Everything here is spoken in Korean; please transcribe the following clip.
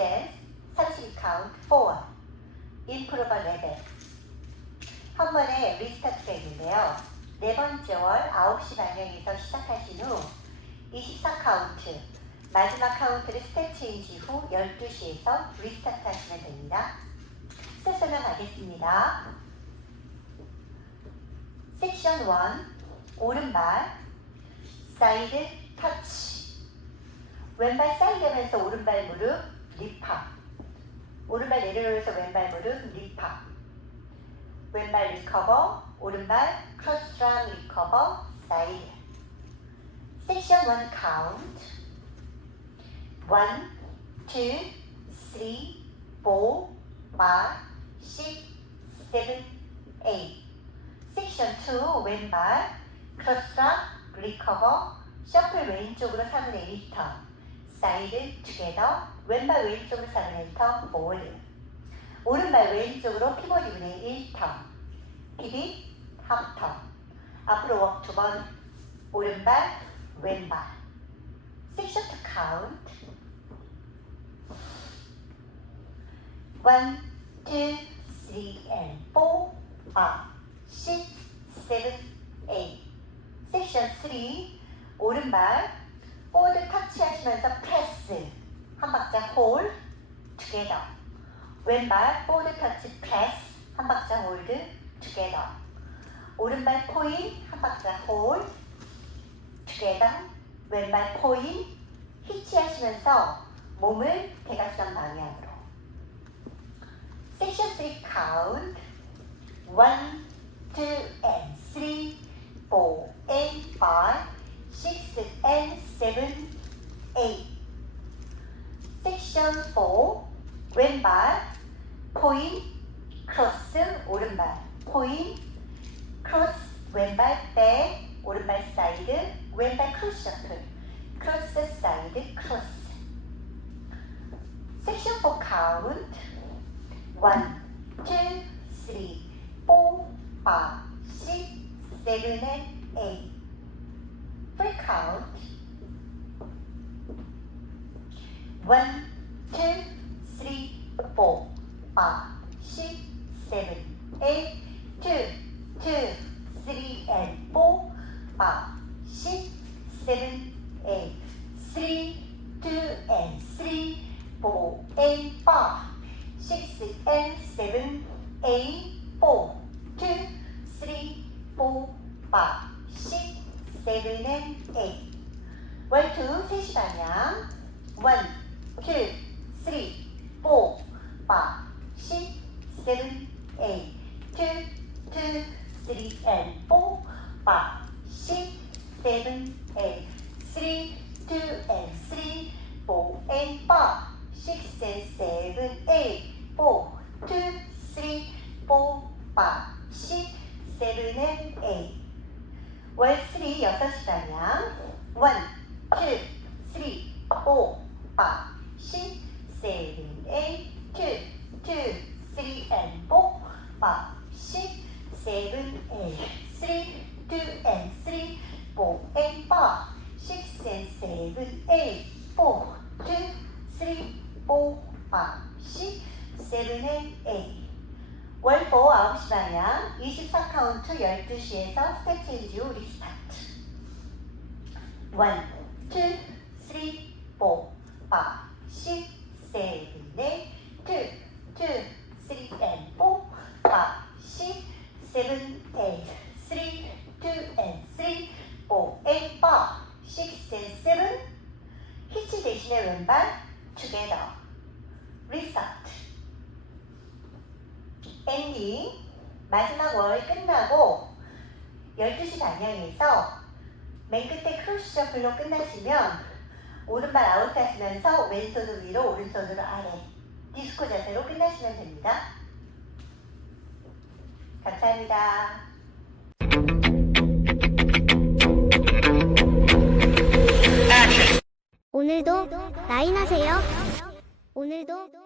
댄스 32카운트 4 인프로벌 레벨 한 번에 리스타트가 있는데요. 네 번째 월 9시 방향에서 시작하신 후 24카운트 마지막 카운트를 스텝 체인지 후 12시에서 리스타트 하시면 됩니다. 스텝 설명하겠습니다. 섹션 1 오른발 사이드 터치 왼발 사이드 하면서 오른발 무릎 오른발 내려놓으면서 왼발 무릎 립합. 왼발 리커버 오른발 크로스트랑 리커버 사이드. 섹션 1 카운트 1, 2, 3, 4, 5, 6, 7, 8 섹션 2 왼발 크로스트랑 리커버 셔플 왼쪽으로 3분의 1 턴 사이드 투게더 왼발 왼쪽으로 3분의 1턴 포워드 오른발 왼쪽으로 피봇 2분의 1턴 피빗 합턴 앞으로 웍두번 오른발 왼발. 섹션 2 카운트 1, 2, 3 and 4, 5, 6, 7, 8 섹션 3 오른발 포드 터치하시면서 프레스 한 박자 홀 투게더 왼발 포드 터치 프레스 한 박자 홀드 투게더 오른발 포인 한 박자 홀 투게더 왼발 포인 히치하시면서 몸을 대각선 방향으로. 섹션 3 카운트 1, 2 and 3 four and five, six and seven, eight. 섹션 4 왼발 포인 크로스 오른발 포인 크로스 왼발 백 오른발 사이드 왼발 크로스 셔플 크로스 사이드 크로스 섹션 4 카운트 1, 2, 3, 4, 5, 6, seven and eight. Full count. One, two, three, four, five, six, seven, eight, two, two, three and four, five, six, seven, eight, three, two and three, four and five, six and seven, eight, four, two, three, four, five, six, seven, and eight. 월투 3시 방향. one, two, three, four, five, six, seven, eight. two, two, three, and four, five, six, seven, eight. three, two, and three, four, and five, six, and seven, eight. four, two, three, four, five, six, seven, and eight. 월 3, 6시 방향. one, two, three, four, five, six, seven, eight, two, two, three, and four, five, six, seven, eight, three, two, and three, four, and five, six, and seven, eight, four, two, three, four, five, six, seven, and eight. 월보 9시 방향 24카운트 12시에서 스텝 체인지 후 리스타트 1, 2, 3, 4, 5, 6, 7, 8 2, 2, 3 and 4, 5, 6, 7, 8 3, 2 and 3, 4 and 5, 6 and 7 왼발 together 리스타트 엔딩 마지막 월 끝나고 12시 방향에서 맨 끝에 크로스 셔플로 끝나시면 오른발 아웃 하시면서 왼손으로 위로 오른손으로 아래 디스코 자세로 끝나시면 됩니다. 감사합니다. 오늘도 라인하세요. 오늘도